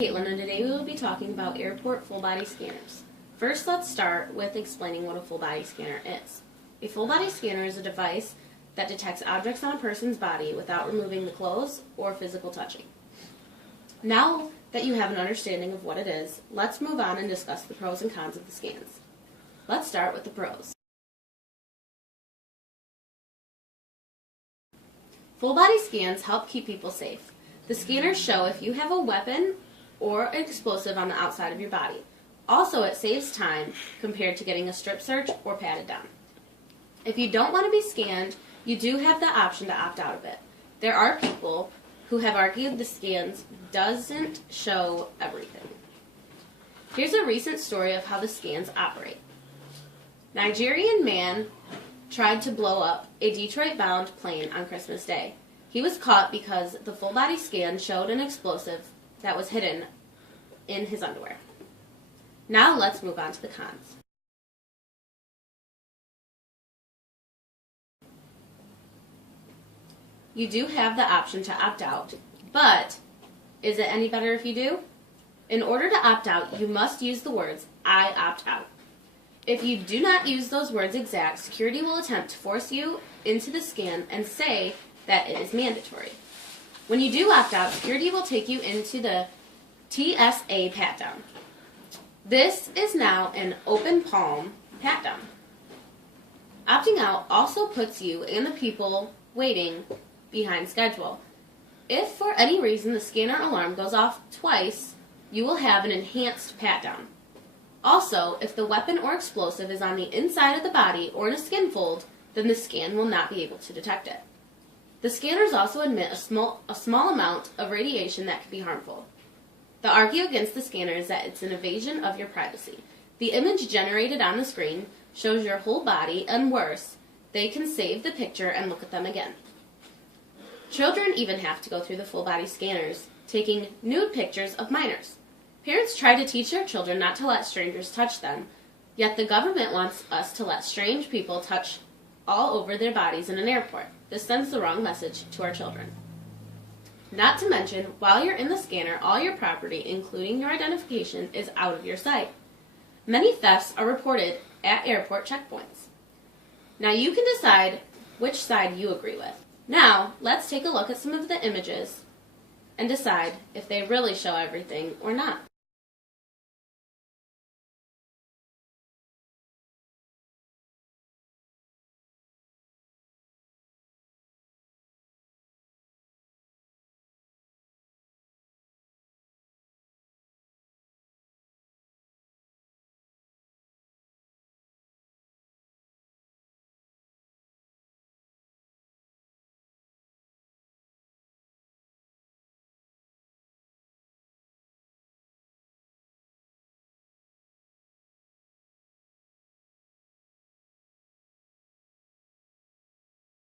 Caitlin, and today we will be talking about airport full-body scanners. First, let's start with explaining what a full-body scanner is. A full-body scanner is a device that detects objects on a person's body without removing the clothes or physical touching. Now that you have an understanding of what it is, let's move on and discuss the pros and cons of the scans. Let's start with the pros. Full-body scans help keep people safe. The scanners show if you have a weapon or an explosive on the outside of your body. Also, it saves time compared to getting a strip search or patted down. If you don't want to be scanned, you do have the option to opt out of it. There are people who have argued the scans doesn't show everything. Here's a recent story of how the scans operate. Nigerian man tried to blow up a Detroit-bound plane on Christmas Day. He was caught because the full-body scan showed an explosive that was hidden in his underwear. Now let's move on to the cons. You do have the option to opt out, but is it any better if you do? In order to opt out, you must use the words, "I opt out." If you do not use those words exact, security will attempt to force you into the scan and say that it is mandatory. When you do opt out, security will take you into the TSA pat-down. This is now an open palm pat-down. Opting out also puts you and the people waiting behind schedule. If for any reason the scanner alarm goes off twice, you will have an enhanced pat-down. Also, if the weapon or explosive is on the inside of the body or in a skin fold, then the scan will not be able to detect it. The scanners also emit a small amount of radiation that can be harmful. The argue against the scanner is that it's an invasion of your privacy. The image generated on the screen shows your whole body, and worse, they can save the picture and look at them again. Children even have to go through the full-body scanners, taking nude pictures of minors. Parents try to teach their children not to let strangers touch them, yet the government wants us to let strange people touch all over their bodies in an airport. This sends the wrong message to our children. Not to mention, while you're in the scanner, all your property, including your identification, is out of your sight. Many thefts are reported at airport checkpoints. Now you can decide which side you agree with. Now, let's take a look at some of the images and decide if they really show everything or not.